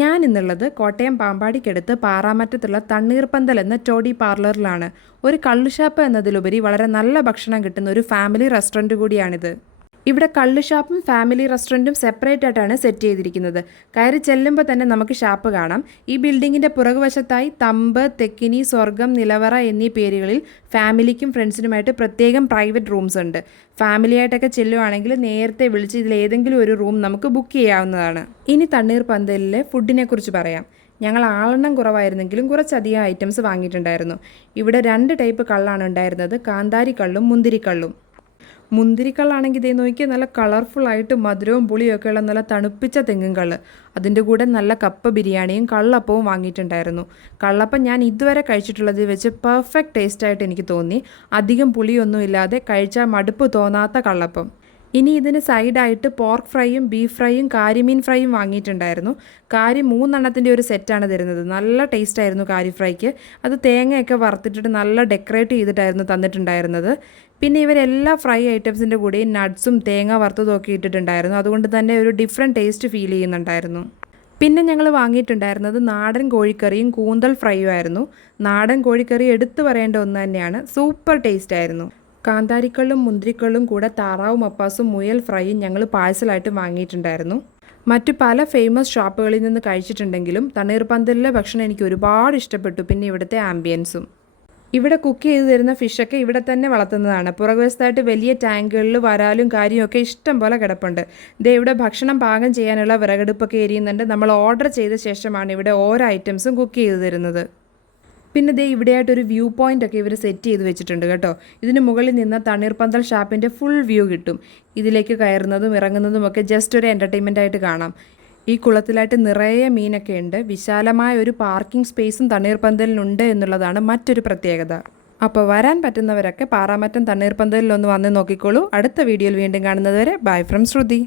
ഞാൻ ഇന്നുള്ളത് കോട്ടയം പാമ്പാടിക്കടുത്ത് പാറാമറ്റത്തുള്ള തണ്ണീർപ്പന്തൽ എന്ന ടോഡി പാർലറിലാണ്. ഒരു കള്ളുഷാപ്പ് എന്നതിലുപരി വളരെ നല്ല ഭക്ഷണം കിട്ടുന്ന ഒരു ഫാമിലി റെസ്റ്റോറന്റ് കൂടിയാണിത്. ഇവിടെ കള്ള് ഷാപ്പും ഫാമിലി റെസ്റ്റോറന്റും സെപ്പറേറ്റ് ആയിട്ടാണ് സെറ്റ് ചെയ്തിരിക്കുന്നത്. കയറി ചെല്ലുമ്പോൾ തന്നെ നമുക്ക് ഷാപ്പ് കാണാം. ഈ ബിൽഡിങ്ങിന്റെ പുറകുവശത്തായി തമ്പ് തെക്കിനി സ്വർഗം നിലവറ എന്നീ പേരുകളിൽ ഫാമിലിക്കും ഫ്രണ്ട്സിനുമായിട്ട് പ്രത്യേകം പ്രൈവറ്റ് റൂംസ് ഉണ്ട്. ഫാമിലിയായിട്ടൊക്കെ ചെല്ലുവാണെങ്കിൽ നേരത്തെ വിളിച്ച് ഇതിൽ ഏതെങ്കിലും ഒരു റൂം നമുക്ക് ബുക്ക് ചെയ്യാവുന്നതാണ്. ഇനി തണ്ണീർ പന്തലിലെ ഫുഡിനെ കുറിച്ച് പറയാം. ഞങ്ങൾ ആളെണ്ണം കുറവായിരുന്നെങ്കിലും കുറച്ചധികം ഐറ്റംസ് വാങ്ങിയിട്ടുണ്ടായിരുന്നു. ഇവിടെ രണ്ട് ടൈപ്പ് കള്ളാണ് ഉണ്ടായിരുന്നത്. കാന്താരി കള്ളും മുന്തിരിക്കള്ളും മുന്തിരിക്കള്ളാണെങ്കിൽ ഇതേ നോക്കിയാൽ നല്ല കളർഫുള്ളായിട്ട് മധുരവും പുളിയും ഒക്കെ ഉള്ള നല്ല തണുപ്പിച്ച തെങ്ങും കള്ള്. അതിന്റെ കൂടെ നല്ല കപ്പ ബിരിയാണിയും കള്ളപ്പവും വാങ്ങിയിട്ടുണ്ടായിരുന്നു. കള്ളപ്പം ഞാൻ ഇതുവരെ കഴിച്ചിട്ടുള്ളത് വെച്ച് പെർഫെക്റ്റ് ടേസ്റ്റായിട്ട് എനിക്ക് തോന്നി. അധികം പുളിയൊന്നും ഇല്ലാതെ കഴിച്ചാൽ മടുപ്പ് തോന്നാത്ത കള്ളപ്പം. ഇനി ഇതിന് സൈഡായിട്ട് പോർക്ക് ഫ്രൈയും ബീഫ് ഫ്രൈയും കാരിമീൻ ഫ്രൈയും വാങ്ങിയിട്ടുണ്ടായിരുന്നു. കാരി മൂന്നെണ്ണത്തിന്റെ ഒരു സെറ്റാണ് തരുന്നത്. നല്ല ടേസ്റ്റ് ആയിരുന്നു കാരി ഫ്രൈക്ക്. അത് തേങ്ങയൊക്കെ വറുത്തിട്ടിട്ട് നല്ല ഡെക്കറേറ്റ് ചെയ്തിട്ടായിരുന്നു തന്നിട്ടുണ്ടായിരുന്നത്. പിന്നെ ഇവരെല്ലാ ഫ്രൈ ഐറ്റംസിന്റെ കൂടെ നട്ട്സും തേങ്ങ വറുത്തതും ഒക്കെ ഇട്ടിട്ടുണ്ടായിരുന്നു. അതുകൊണ്ട് തന്നെ ഒരു ഡിഫറെന്റ് ടേസ്റ്റ് ഫീൽ ചെയ്യുന്നുണ്ടായിരുന്നു. പിന്നെ ഞങ്ങൾ വാങ്ങിയിട്ടുണ്ടായിരുന്നത് നാടൻ കോഴിക്കറിയും കൂന്തൽ ഫ്രൈയും ആയിരുന്നു നാടൻ കോഴിക്കറി എടുത്തു പറയേണ്ട ഒന്ന് തന്നെയാണ്. സൂപ്പർ ടേസ്റ്റ് ആയിരുന്നു. കാന്താരിക്കള്ളും മുന്തിരിക്കള്ളും കൂടെ താറാവും അപ്പാസും മുയൽ ഫ്രൈയും ഞങ്ങൾ പാഴ്സലായിട്ട് വാങ്ങിയിട്ടുണ്ടായിരുന്നു. മറ്റു പല ഫേമസ് ഷോപ്പുകളിൽ നിന്ന് കഴിച്ചിട്ടുണ്ടെങ്കിലും തണ്ണീർപ്പന്തലിലെ ഭക്ഷണം എനിക്ക് ഒരുപാട് ഇഷ്ടപ്പെട്ടു പിന്നെ ഇവിടുത്തെ ആംബിയൻസും. ഇവിടെ കുക്ക് ചെയ്ത് തരുന്ന ഫിഷൊക്കെ ഇവിടെ തന്നെ വളർത്തുന്നതാണ്. പുറകുവശത്തായിട്ട് വലിയ ടാങ്കുകളിൽ വരാലും കാര്യമൊക്കെ ഇഷ്ടം പോലെ കിടപ്പുണ്ട്. ദേ ഇവിടെ ഭക്ഷണം പാകം ചെയ്യാനുള്ള വിറകെടുപ്പൊക്കെ എരിയുന്നുണ്ട്. നമ്മൾ ഓർഡർ ചെയ്ത ശേഷമാണ് ഇവിടെ ഓരോ ഐറ്റംസും കുക്ക് ചെയ്തു തരുന്നത്. പിന്നെ ദേ ഇവിടെയായിട്ട് ഒരു വ്യൂ പോയിന്റ് ഒക്കെ ഇവർ സെറ്റ് ചെയ്ത് വെച്ചിട്ടുണ്ട് കേട്ടോ. ഇതിന് മുകളിൽ നിന്ന് തണ്ണീർപ്പന്തൽ ഷാപ്പിന്റെ ഫുൾ വ്യൂ കിട്ടും. ഇതിലേക്ക് കയറുന്നതും ഇറങ്ങുന്നതും ഒക്കെ ജസ്റ്റ് ഒരു എന്റർടൈൻമെന്റ് ആയിട്ട് കാണാം. ഈ കുളത്തിലായിട്ട് നിറയെ മീനൊക്കെ ഉണ്ട്. വിശാലമായ ഒരു പാർക്കിംഗ് സ്പേസും തണ്ണീർപ്പന്തലിനുണ്ട് എന്നുള്ളതാണ് മറ്റൊരു പ്രത്യേകത. അപ്പോൾ വരാൻ പറ്റുന്നവരൊക്കെ പാറാമറ്റം തണ്ണീർപ്പന്തലിലൊന്ന് വന്ന് നോക്കിക്കോളൂ. അടുത്ത വീഡിയോയിൽ വീണ്ടും കാണുന്നതുവരെ ബൈ ഫ്രം ശ്രുതി.